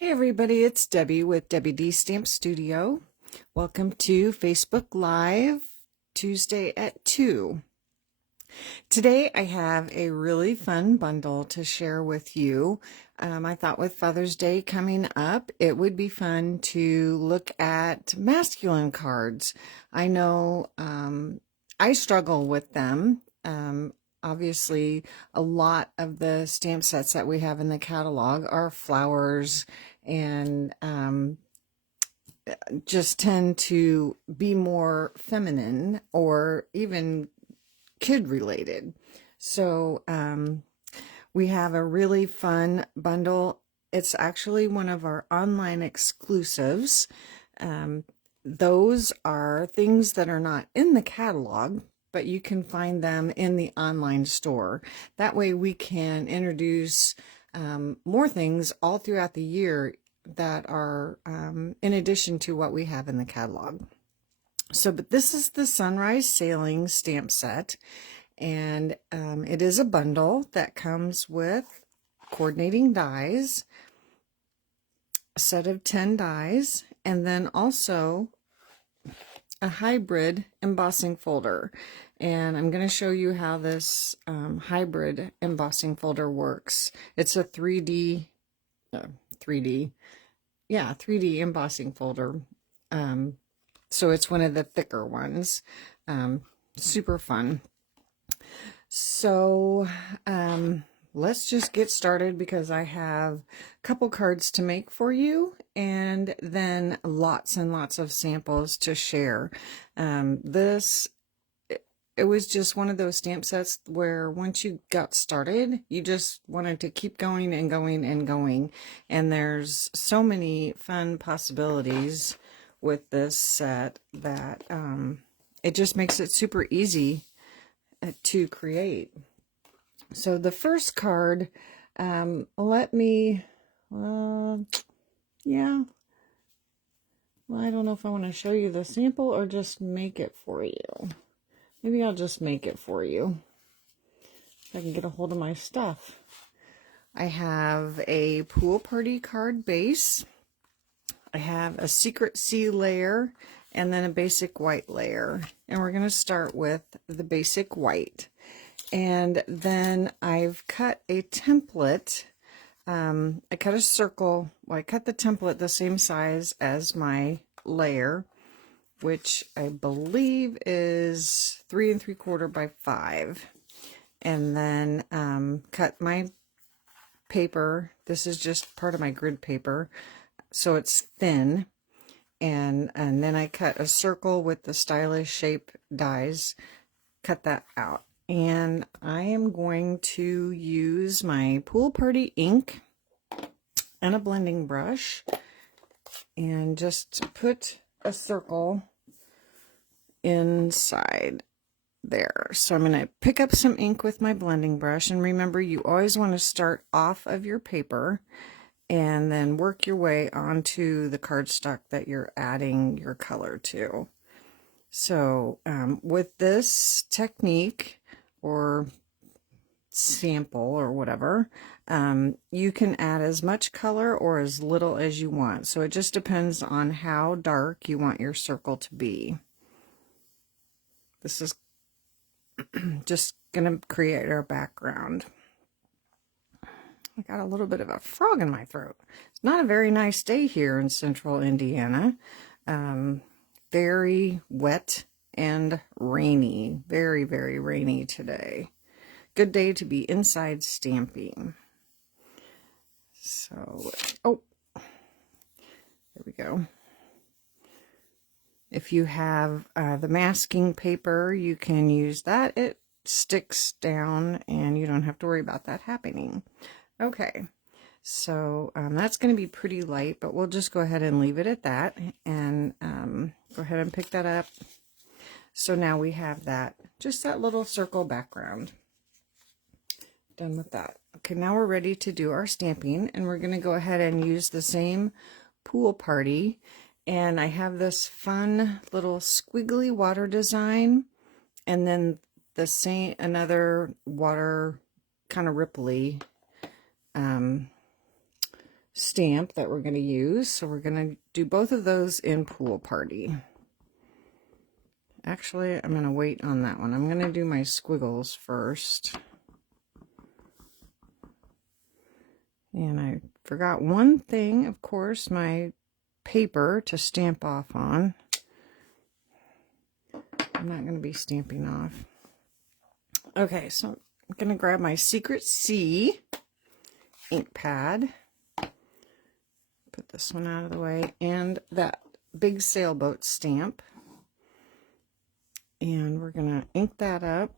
Hey everybody, it's Debbie with Debbie D Stamp Studio. Welcome to Facebook Live, Tuesday at 2. Today I have a really fun bundle to share with you. I thought with Father's Day coming up, it would be fun to look at masculine cards. I know I struggle with them. Obviously, a lot of the stamp sets that we have in the catalog are flowers and just tend to be more feminine or even kid related. So we have a really fun bundle. It's actually one of our online exclusives. Those are things that are not in the catalog, but you can find them in the online store. That way we can introduce more things all throughout the year that are in addition to what we have in the catalog. So, but this is the Sunrise Sailing stamp set, and it is a bundle that comes with coordinating dies, a set of 10 dies, and then also a hybrid embossing folder. And I'm going to show you how this hybrid embossing folder works. It's a 3D embossing folder. So it's one of the thicker ones. Super fun. So let's just get started because I have a couple cards to make for you and then lots and lots of samples to share. It was just one of those stamp sets where once you got started, you just wanted to keep going and going and going. And there's so many fun possibilities with this set that it just makes it super easy to create. So the first card, yeah, well, I don't know if I want to show you the sample or just make it for you. Maybe I'll just make it for you if I can get a hold of my stuff. I have a pool party card base. I have a secret sea layer and then a basic white layer. And we're going to start with the basic white. And then I've cut a template. I cut a circle. Well, I cut the template the same size as my layer, which I believe is 3 3/4 by 5. And then cut my paper. This is just part of my grid paper, so it's thin. And then I cut a circle with the stylish shape dies. Cut that out. And I am going to use my Pool Party ink and a blending brush and just put a circle inside there. So I'm going to pick up some ink with my blending brush, and remember, you always want to start off of your paper and then work your way onto the cardstock that you're adding your color to. So with this technique or sample or whatever, you can add as much color or as little as you want. So it just depends on how dark you want your circle to be. This is just going to create our background. I got a little bit of a frog in my throat. It's not a very nice day here in central Indiana. Very wet and rainy. Very, very rainy today. Good day to be inside stamping. So, oh, there we go. If you have the masking paper, you can use that. It sticks down and you don't have to worry about that happening. Okay, so that's going to be pretty light, but we'll just go ahead and leave it at that and go ahead and pick that up. So now we have that, just that little circle background. Done with that. Okay, now we're ready to do our stamping, and we're going to go ahead and use the same Pool Party. And I have this fun little squiggly water design, and then the same, another water kind of ripply stamp that we're going to use. So we're going to do both of those in Pool Party. Actually, I'm going to wait on that one. I'm going to do my squiggles first. And I forgot one thing, of course, my paper to stamp off on. I'm not going to be stamping off. Okay, so I'm going to grab my Secret C ink pad. Put this one out of the way. And that big sailboat stamp. And we're going to ink that up.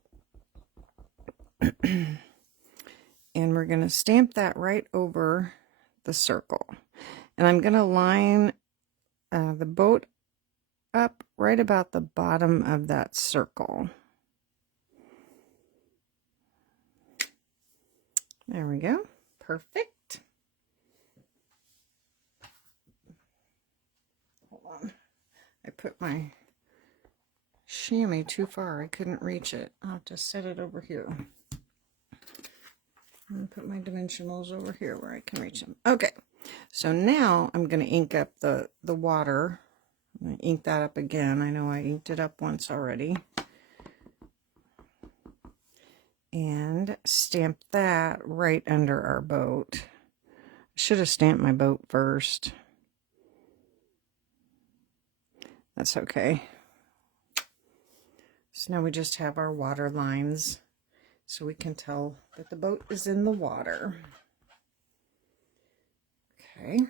And we're going to stamp that right over the circle. And I'm going to line the boat up right about the bottom of that circle. There we go. Perfect. Hold on. I put my chamois too far. I couldn't reach it. I'll have to set it over here. I'm going to put my dimensionals over here where I can reach them. Okay. So now I'm going to ink up the water. I'm going to ink that up again. I know I inked it up once already. And stamp that right under our boat. I should have stamped my boat first. That's okay. So now we just have our water lines so we can tell that the boat is in the water. Okay.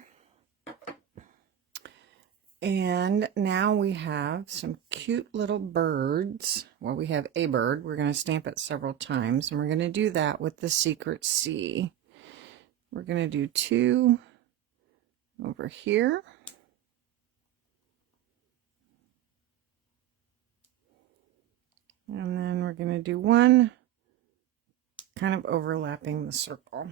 And now we have some cute little birds. Well, we have a bird. We're going to stamp it several times, and we're going to do that with the Secret C. We're going to do 2 over here. And then we're going to do 1 kind of overlapping the circle.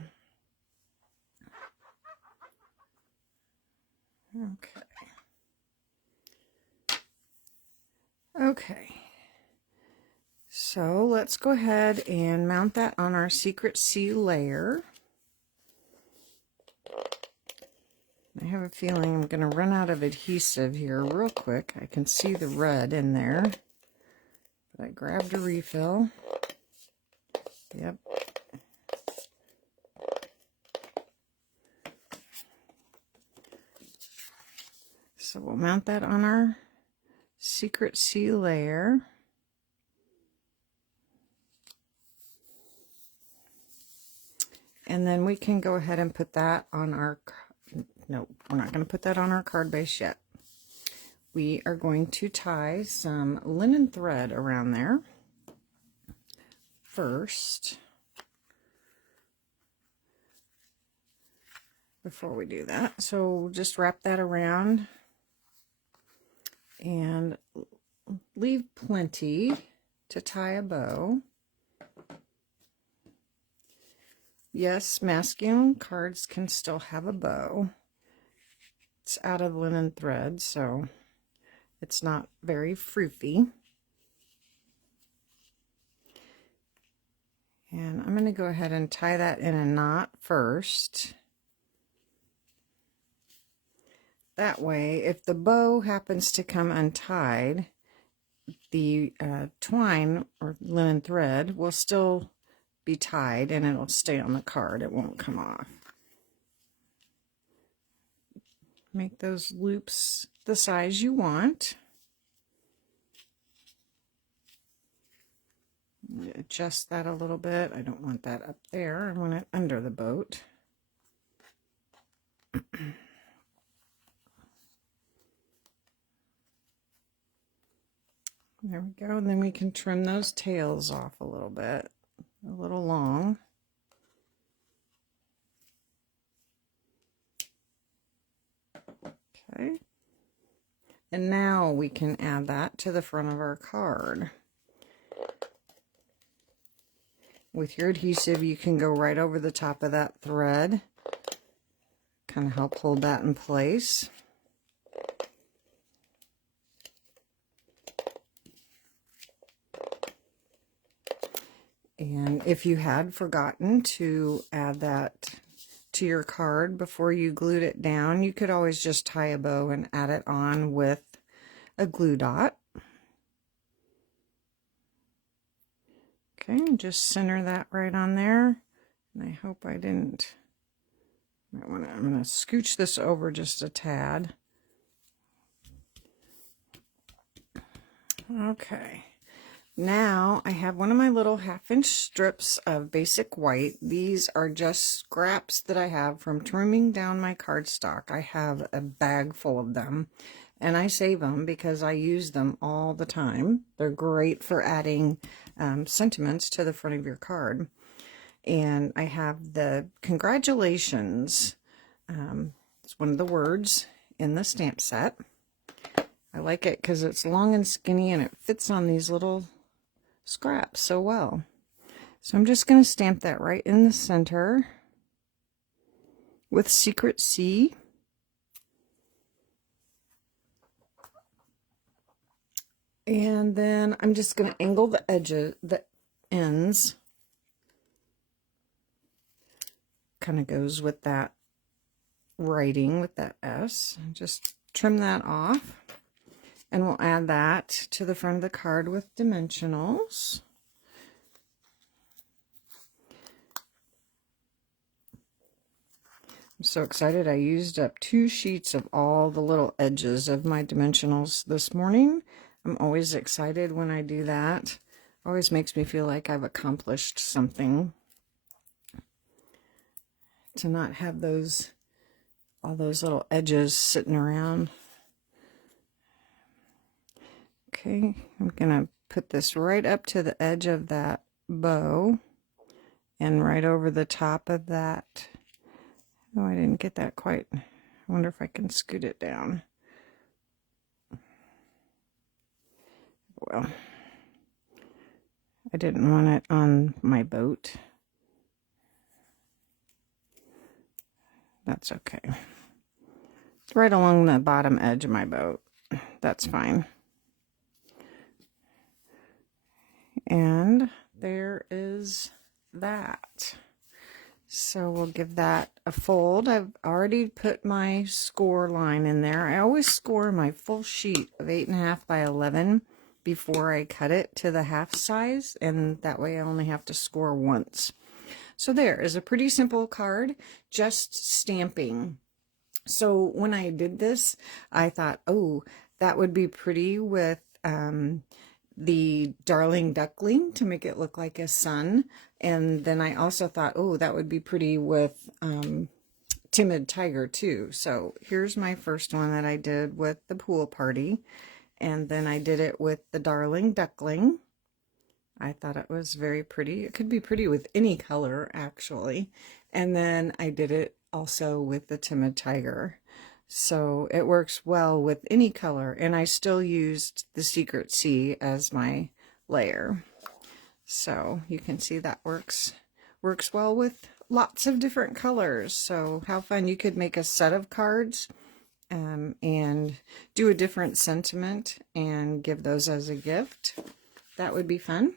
Okay. Okay. So let's go ahead and mount that on our Secret C layer. I have a feeling I'm going to run out of adhesive here real quick. I can see the red in there. But I grabbed a refill. Yep. So we'll mount that on our Secret C layer. And then we can go ahead and put that on our, no, we're not going to put that on our card base yet. We are going to tie some linen thread around there first. Before we do that, so just wrap that around and leave plenty to tie a bow. Yes, masculine cards can still have a bow. It's out of linen thread, so it's not very froofy. And I'm going to go ahead and tie that in a knot first. That way, if the bow happens to come untied, the twine or linen thread will still be tied and it'll stay on the card. It won't come off. Make those loops the size you want. Adjust that a little bit. I don't want that up there. I want it under the boat. There we go. And then we can trim those tails off a little bit, a little long. Okay. And now we can add that to the front of our card. With your adhesive, you can go right over the top of that thread, kind of help hold that in place. And if you had forgotten to add that to your card before you glued it down. You could always just tie a bow and add it on with a glue dot. Okay, just center that right on there. And I hope I didn't. I'm going to scooch this over just a tad. Okay. Now I have one of my little 1/2-inch strips of basic white. These are just scraps that I have from trimming down my cardstock. I have a bag full of them, and I save them because I use them all the time. They're great for adding sentiments to the front of your card. And I have the congratulations. It's one of the words in the stamp set. I like it because it's long and skinny and it fits on these little scraps so well. So I'm just going to stamp that right in the center with Secret C. And then I'm just going to angle the edges, the ends. Kind of goes with that writing with that S. Just trim that off. And we'll add that to the front of the card with dimensionals. I'm so excited. I used up 2 sheets of all the little edges of my dimensionals this morning. I'm always excited when I do that. Always makes me feel like I've accomplished something. To not have all those little edges sitting around. Okay, I'm gonna put this right up to the edge of that bow and right over the top of that. Oh, I didn't get that quite. I wonder if I can scoot it down. Well, I didn't want it on my boat. That's okay. It's right along the bottom edge of my boat. That's fine. And there is that. So we'll give that a fold. I've already put my score line in there. I always score my full sheet of 8.5 by 11 before I cut it to the half size, and that way I only have to score once. So there is a pretty simple card, just stamping. So when I did this, I thought, oh, that would be pretty with the Darling Duckling to make it look like a sun. And then I also thought, oh, that would be pretty with Timid Tiger too. So here's my first one that I did with the pool party. And then I did it with the Darling Duckling. I thought it was very pretty. It could be pretty with any color, actually. And then I did it also with the Timid Tiger. So it works well with any color. And I still used the Secret C as my layer. So you can see that works well with lots of different colors. So how fun. You could make a set of cards and do a different sentiment and give those as a gift. That would be fun.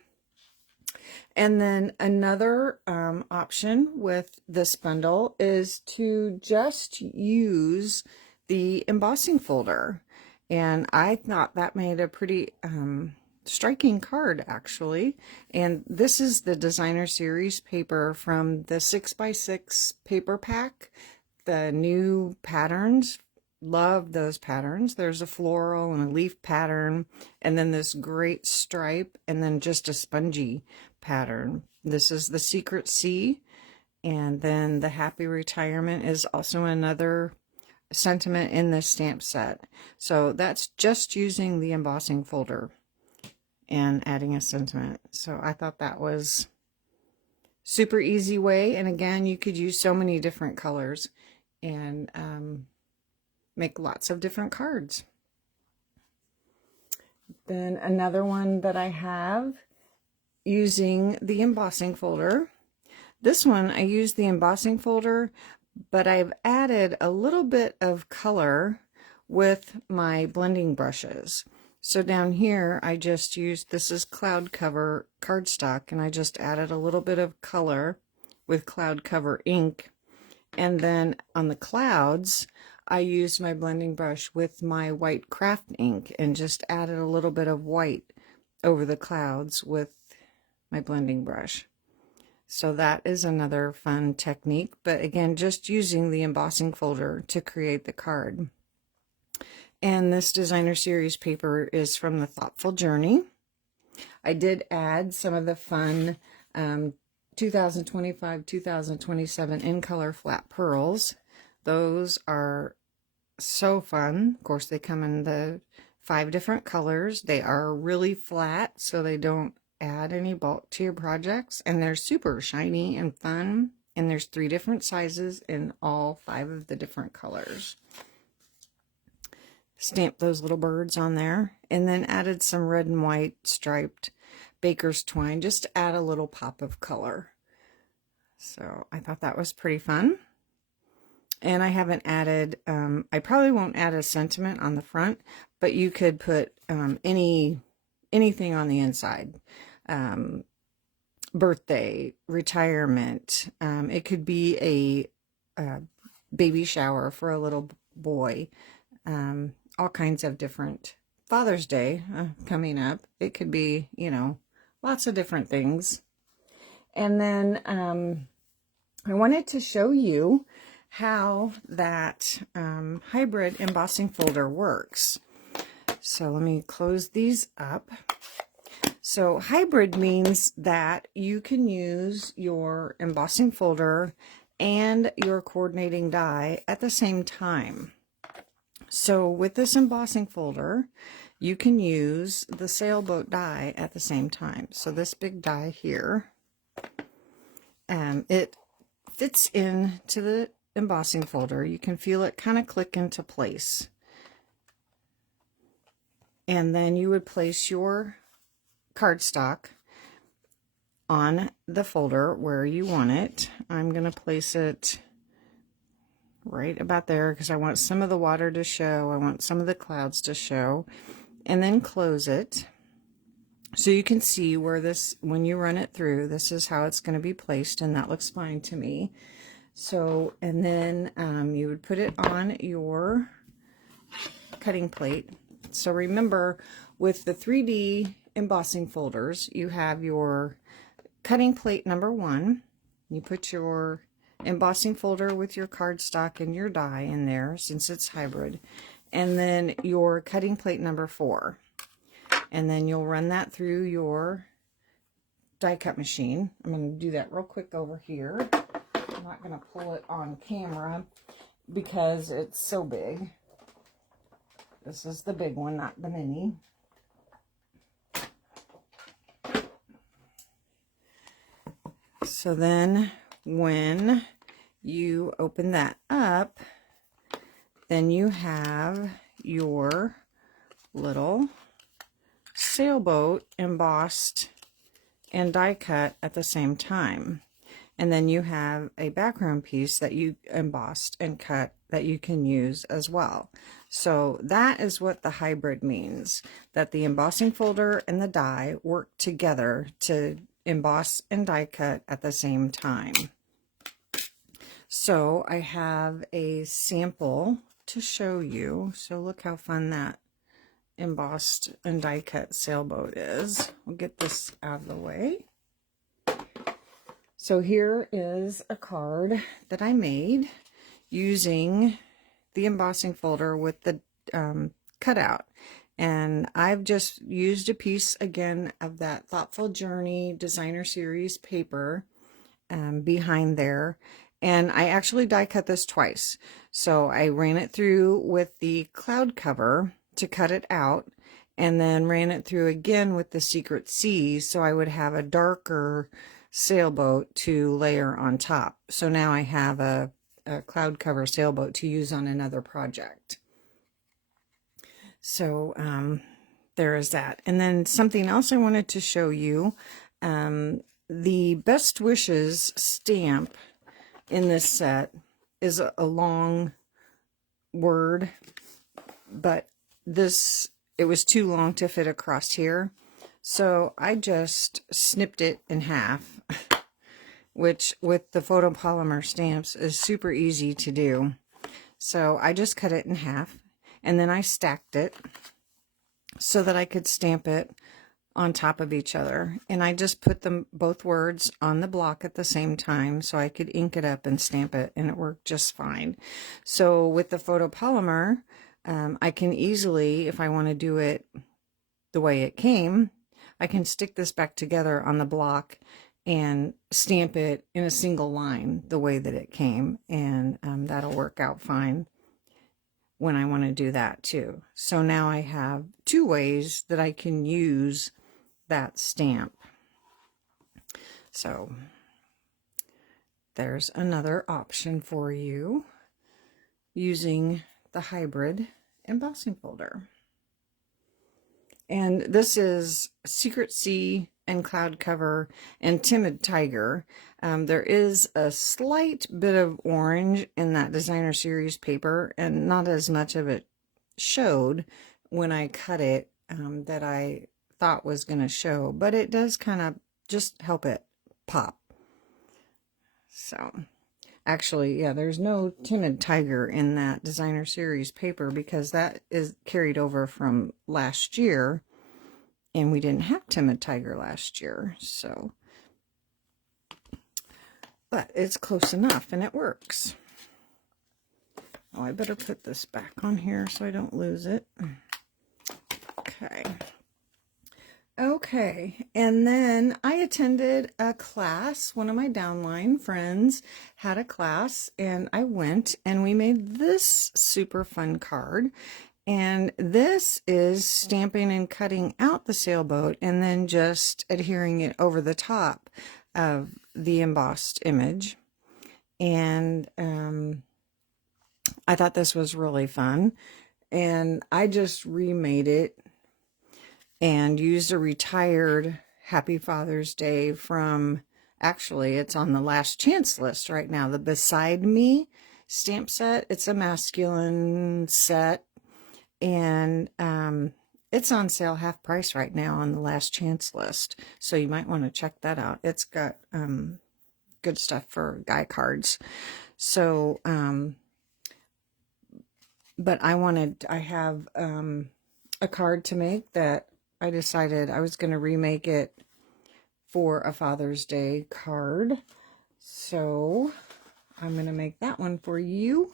And then another option with this bundle is to just use the embossing folder. And I thought that made a pretty striking card, actually. And this is the Designer Series paper from the 6x6 paper pack. The new patterns. Love those patterns. There's a floral and a leaf pattern, and then this great stripe, and then just a spongy pattern. This is the Secret C, and then the Happy Retirement is also another sentiment in this stamp set. So that's just using the embossing folder and adding a sentiment. So I thought that was super easy way, and again, you could use so many different colors and make lots of different cards. Then another one that I have using the embossing folder. This one I used the embossing folder, but I've added a little bit of color with my blending brushes. So down here I just used, this is Cloud Cover cardstock, and I just added a little bit of color with Cloud Cover ink. And then on the clouds, I used my blending brush with my white craft ink and just added a little bit of white over the clouds with my blending brush. So that is another fun technique, but again, just using the embossing folder to create the card. And this designer series paper is from the Thoughtful Journey. I did add some of the fun 2025-2027 in color flat pearls. Those are so fun. Of course, they come in the 5 different colors. They are really flat, so they don't add any bulk to your projects, and they're super shiny and fun. And there's 3 different sizes in all 5 of the different colors. Stamped those little birds on there, and then added some red and white striped baker's twine just to add a little pop of color. So I thought that was pretty fun. And I haven't added, I probably won't add a sentiment on the front, but you could put anything on the inside. Birthday, retirement, it could be a baby shower for a little boy, all kinds of different, Father's Day coming up. It could be, you know, lots of different things. And then I wanted to show you how that hybrid embossing folder works. So let me close these up. So hybrid means that you can use your embossing folder and your coordinating die at the same time. So with this embossing folder, you can use the sailboat die at the same time. So this big die here, it fits into the embossing folder. You can feel it kind of click into place. And then you would place your cardstock on the folder where you want it. I'm going to place it right about there because I want some of the water to show. I want some of the clouds to show. And then close it. So you can see where this, when you run it through, this is how it's going to be placed, and that looks fine to me. So, and then you would put it on your cutting plate. So remember, with the 3D embossing folders, you have your cutting plate number 1. You put your embossing folder with your cardstock and your die in there, since it's hybrid, and then your cutting plate number 4, and then you'll run that through your die cut machine. I'm going to do that real quick over here. I'm not going to pull it on camera because it's so big. This is the big one, not the mini. So then when you open that up, then you have your little sailboat embossed and die cut at the same time. And then you have a background piece that you embossed and cut that you can use as well. So that is what the hybrid means, that the embossing folder and the die work together to emboss and die cut at the same time. So I have a sample to show you. So look how fun that embossed and die cut sailboat is. We'll get this out of the way. So here is a card that I made using the embossing folder with the cutout. And I've just used a piece again of that Thoughtful Journey Designer Series paper behind there. And I actually die cut this twice. So I ran it through with the cloud cover to cut it out, and then ran it through again with the Secret Seas so I would have a darker sailboat to layer on top. So now I have a cloud cover sailboat to use on another project. So there is that. And then something else I wanted to show you, the Best Wishes stamp in this set is a long word, but it was too long to fit across here. So I just snipped it in half which with the photopolymer stamps is super easy to do. So I just cut it in half, and then I stacked it so that I could stamp it on top of each other. And I just put them both words on the block at the same time so I could ink it up and stamp it, and it worked just fine. So with the photopolymer, I can easily, if I want to do it the way it came, I can stick this back together on the block and stamp it in a single line the way that it came, and that'll work out fine when I want to do that too. So now I have two ways that I can use that stamp. So there's another option for you using the hybrid embossing folder. And this is Secret Sea and Cloud Cover and Timid Tiger. There is a slight bit of orange in that designer series paper, and not as much of it showed when I cut it that I thought was going to show, but it does kind of just help it pop. So actually, yeah, there's no Timid Tiger in that designer series paper because that is carried over from last year, and we didn't have Timid Tiger last year. So, but it's close enough and it works. Oh, I better put this back on here so I don't lose it. Okay. Okay, and then I attended a class. One of my downline friends had a class, and I went, and we made this super fun card. And this is stamping and cutting out the sailboat and then just adhering it over the top of the embossed image. And I thought this was really fun, and I just remade it and used a retired Happy Father's Day from, actually, it's on the last chance list right now, the Beside Me stamp set. It's a masculine set, and it's on sale half price right now on the last chance list. So you might want to check that out. It's got good stuff for guy cards. So, but I have a card to make that I decided I was going to remake it for a Father's Day card. So I'm going to make that one for you.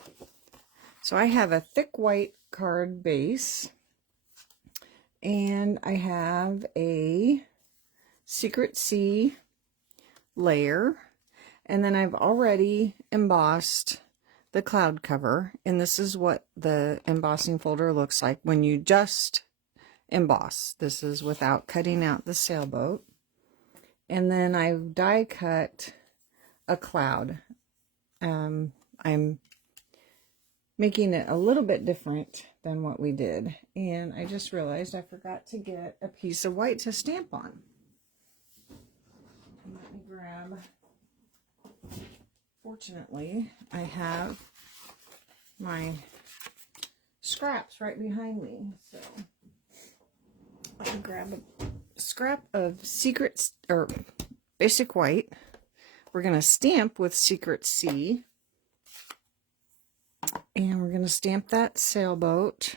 So I have a thick white card base, and I have a Secret Sea layer, and then I've already embossed the cloud cover, and this is what the embossing folder looks like when you just emboss. This is without cutting out the sailboat. And then I've die cut a cloud. I'm making it a little bit different than what we did, and I just realized I forgot to get a piece of white to stamp on. Let me grab, fortunately I have my scraps right behind me, so I'll grab a scrap of basic white. We're going to stamp with Secret Sea, and we're going to stamp that sailboat.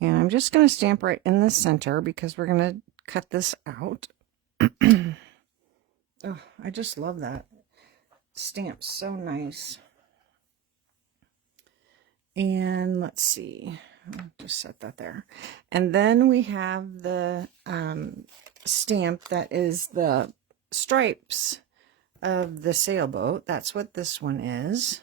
And I'm just going to stamp right in the center because we're going to cut this out. Oh, I just love that. Stamp's so nice. And let's see, I'll just set that there. And then we have the stamp that is the stripes of the sailboat. That's what this one is,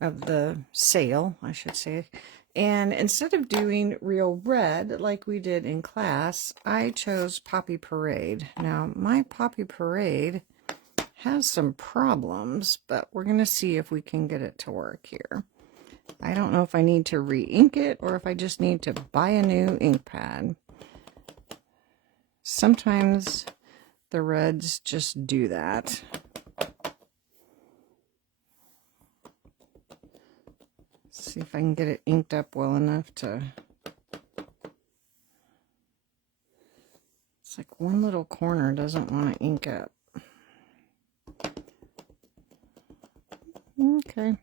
of the sail, I should say. And instead of doing real red like we did in class, I chose Poppy Parade. Now, my Poppy Parade has some problems, but we're going to see if we can get it to work here. I don't know if I need to re-ink it or if I just need to buy a new ink pad. Sometimes the reds just do that. See if I can get it inked up well enough to... It's like one little corner doesn't want to ink up. Okay.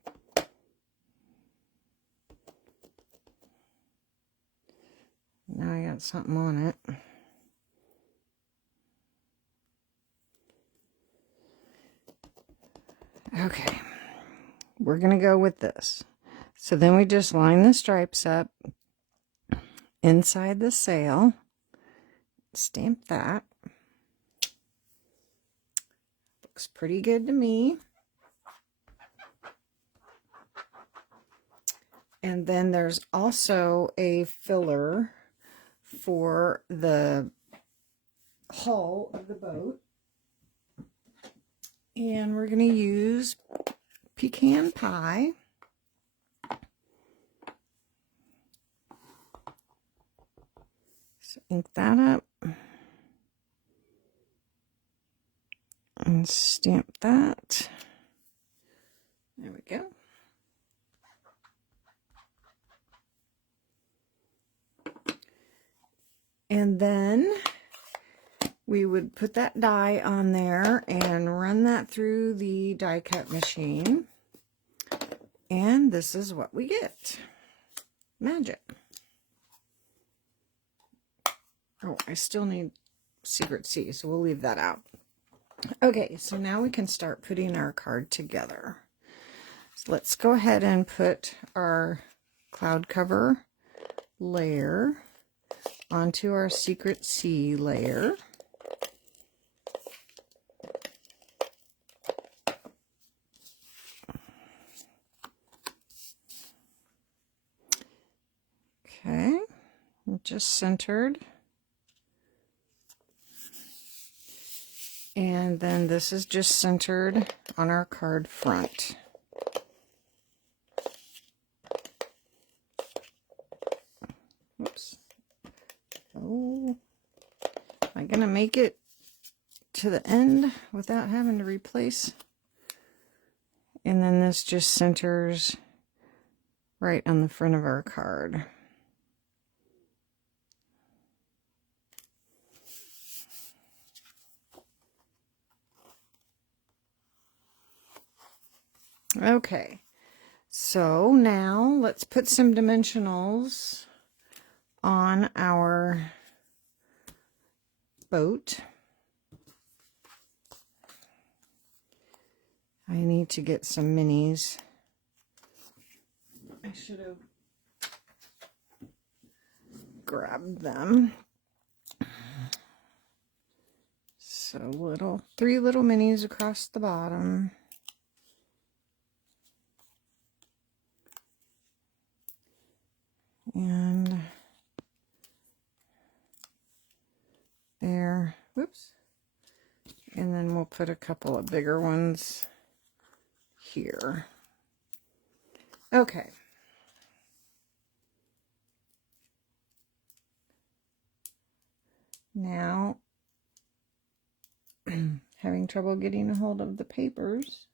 Now I got something on it. Okay. We're going to go with this. So then we just line the stripes up inside the sail. Stamp that. Looks pretty good to me. And then there's also a filler for the hull of the boat. And we're going to use pecan pie. So ink that up. And stamp that. There we go. And then we would put that die on there and run that through the die cut machine. And this is what we get. Magic. Oh, I still need Secret C, so we'll leave that out. Okay, so now we can start putting our card together. So let's go ahead and put our cloud cover layer onto our Secret C layer. Okay, just centered. And then this is just centered on our card front. Oops. Oh, am I going to make it to the end without having to replace? And then this just centers right on the front of our card. Okay, so now let's put some dimensionals on our boat. I need to get some minis. I should have grabbed them. So three little minis across the bottom. And there, whoops. And then we'll put a couple of bigger ones here. Okay. Now, having trouble getting a hold of the papers.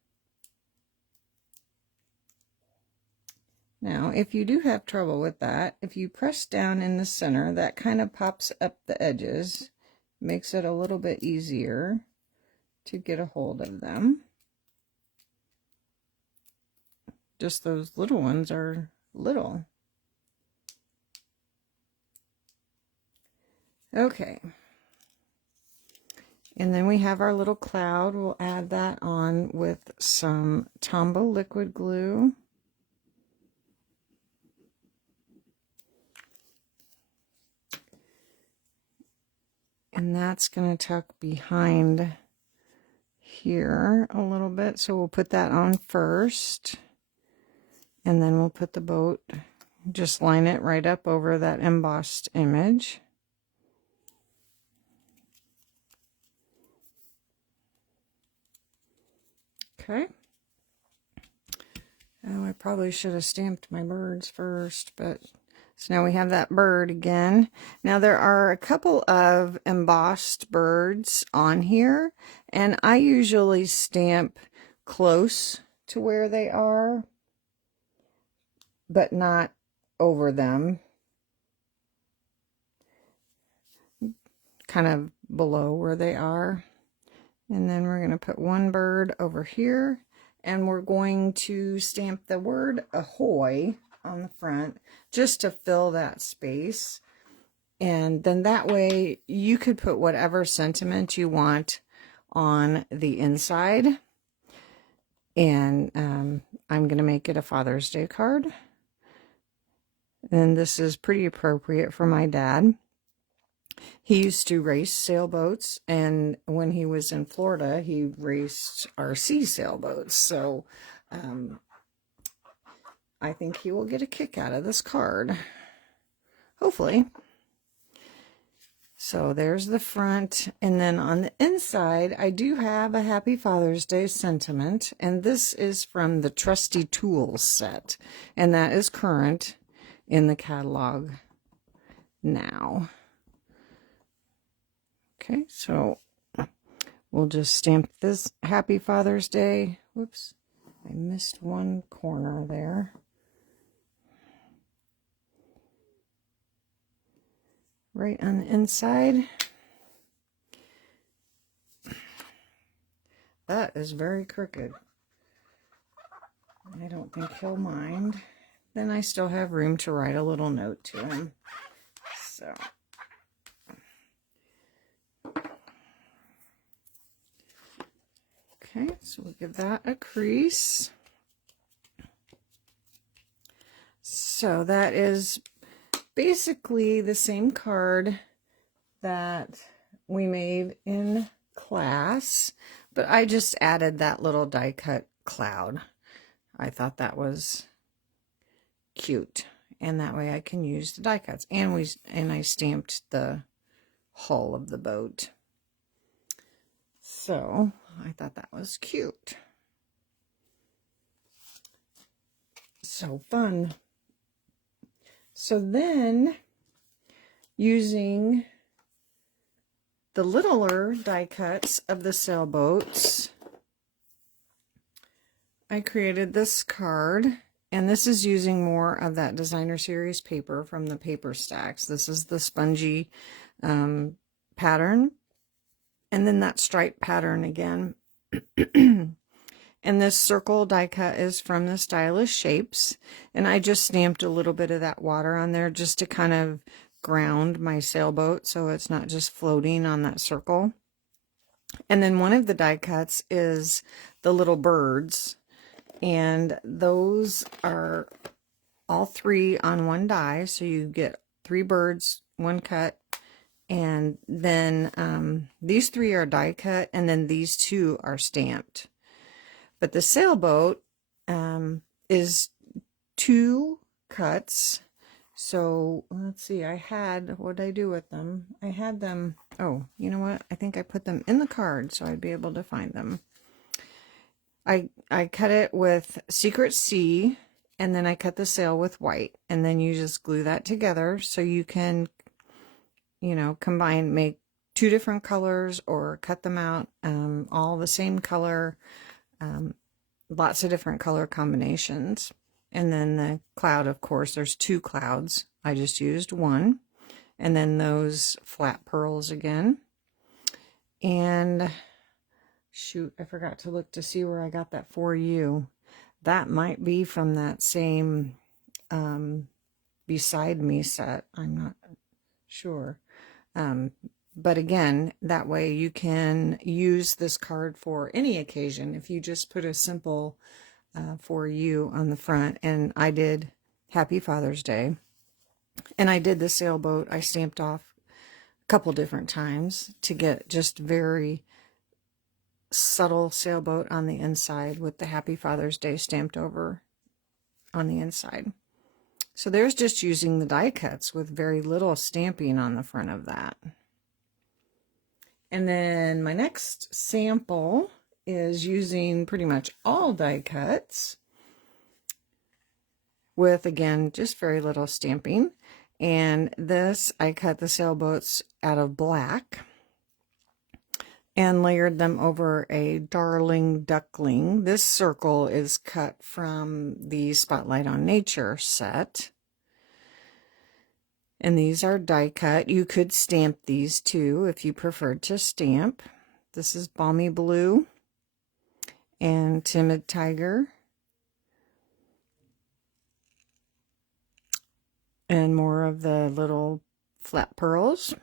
Now, if you do have trouble with that, if you press down in the center, that kind of pops up the edges, makes it a little bit easier to get a hold of them. Just those little ones are little. Okay. And then we have our little cloud. We'll add that on with some Tombow liquid glue. And that's going to tuck behind here a little bit. So we'll put that on first. And then we'll put the boat, just line it right up over that embossed image. Okay. Oh, I probably should have stamped my birds first, but so now we have that bird again. Now there are a couple of embossed birds on here, and I usually stamp close to where they are, but not over them. Kind of below where they are. And then we're going to put one bird over here, and we're going to stamp the word ahoy on the front just to fill that space. And then that way you could put whatever sentiment you want on the inside. And I'm going to make it a Father's Day card. And this is pretty appropriate for my dad. He used to race sailboats, and when he was in Florida, he raced RC sailboats. So I think he will get a kick out of this card. Hopefully. So there's the front, and then on the inside, I do have a Happy Father's Day sentiment, and this is from the Trusty Tools set, and that is current in the catalog now. Okay, so we'll just stamp this Happy Father's Day. Whoops, I missed one corner there. Right on the inside. That is very crooked. I don't think he'll mind. Then I still have room to write a little note to him. So. Okay, so we'll give that a crease. So that is basically the same card that we made in class, but I just added that little die cut cloud. I thought that was cute, and that way I can use the die cuts. And I stamped the hull of the boat. So I thought that was cute. So fun. So then, using the littler die cuts of the sailboats, I created this card, and this is using more of that designer series paper from the paper stacks. This is the spongy pattern, and then that stripe pattern again. And this circle die cut is from the Stylish Shapes, and I just stamped a little bit of that water on there just to kind of ground my sailboat so it's not just floating on that circle. And then one of the die cuts is the little birds, and those are all three on one die, so you get 3 birds, 1 cut, and then these 3 are die cut, and then these 2 are stamped. But the sailboat is 2 cuts. So let's see, what did I do with them? I had them, oh, you know what? I think I put them in the card so I'd be able to find them. I cut it with Secret Sea, and then I cut the sail with white, and then you just glue that together so you can, you know, make 2 different colors or cut them out all the same color. Lots of different color combinations. And then the cloud, of course, there's 2 clouds. I just used 1. And then those flat pearls again. And shoot, I forgot to look to see where I got that For You. That might be from that same Beside Me set. I'm not sure. But again, that way you can use this card for any occasion. If you just put a simple For You on the front, and I did Happy Father's Day, and I did the sailboat, I stamped off a couple different times to get just very subtle sailboat on the inside with the Happy Father's Day stamped over on the inside. So there's just using the die cuts with very little stamping on the front of that. And then my next sample is using pretty much all die cuts with, again, just very little stamping. And this, I cut the sailboats out of black and layered them over a Darling Duckling. This circle is cut from the Spotlight on Nature set. And these are die cut. You could stamp these too if you preferred to stamp. This is Balmy Blue and Timid Tiger. And more of the little flat pearls.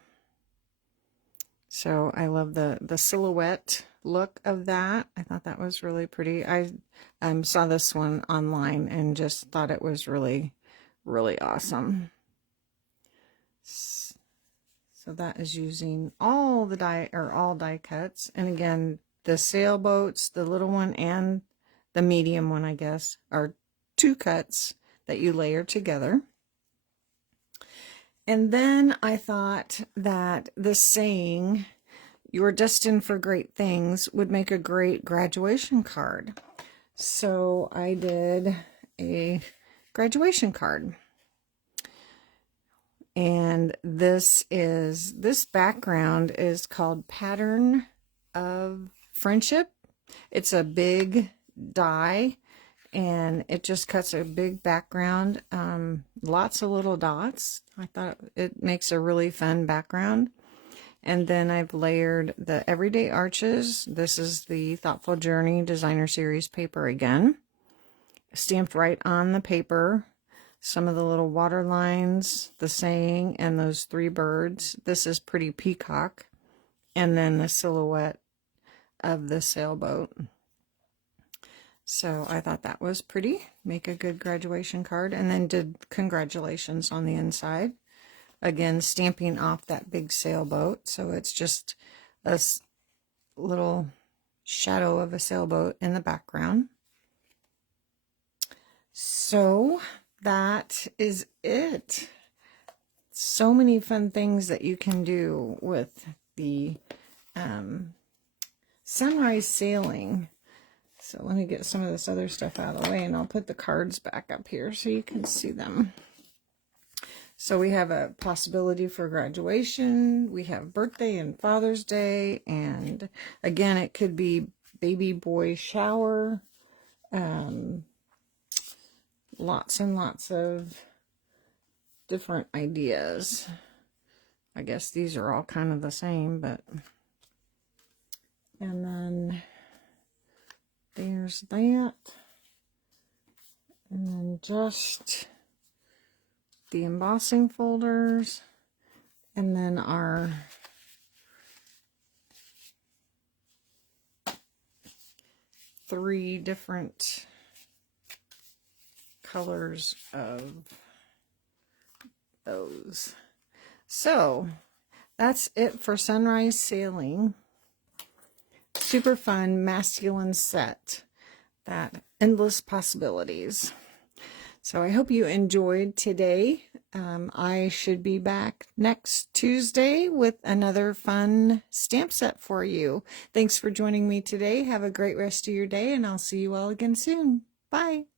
So I love the silhouette look of that. I thought that was really pretty. I saw this one online and just thought it was really, really awesome. So that is using all the die cuts. And again, the sailboats, the little one and the medium one, I guess, are 2 cuts that you layer together. And then I thought that the saying, "You're destined for great things," would make a great graduation card. So I did a graduation card. And this background is called Pattern of Friendship. It's a big die, and it just cuts a big background, lots of little dots. I thought it makes a really fun background. And then I've layered the Everyday Arches. This is the Thoughtful Journey Designer Series paper again, stamped right on the paper. Some of the little water lines, the saying, and those 3 birds. This is Pretty Peacock. And then the silhouette of the sailboat. So I thought that was pretty. Make a good graduation card. And then did congratulations on the inside. Again, stamping off that big sailboat. So it's just a little shadow of a sailboat in the background. So that is it. So many fun things that you can do with the sunrise sailing. So let me get some of this other stuff out of the way, and I'll put the cards back up here so you can see them. So we have a possibility for graduation. We have birthday and Father's Day. And again, it could be baby boy shower. Lots and lots of different ideas. I guess these are all kind of the same, but... And then there's that. And then just the embossing folders. And then our three different colors of those. So that's it for Sunrise Sailing. Super fun masculine set. That endless possibilities. So I hope you enjoyed today. I should be back next Tuesday with another fun stamp set for you. Thanks for joining me today. Have a great rest of your day, and I'll see you all again soon. Bye.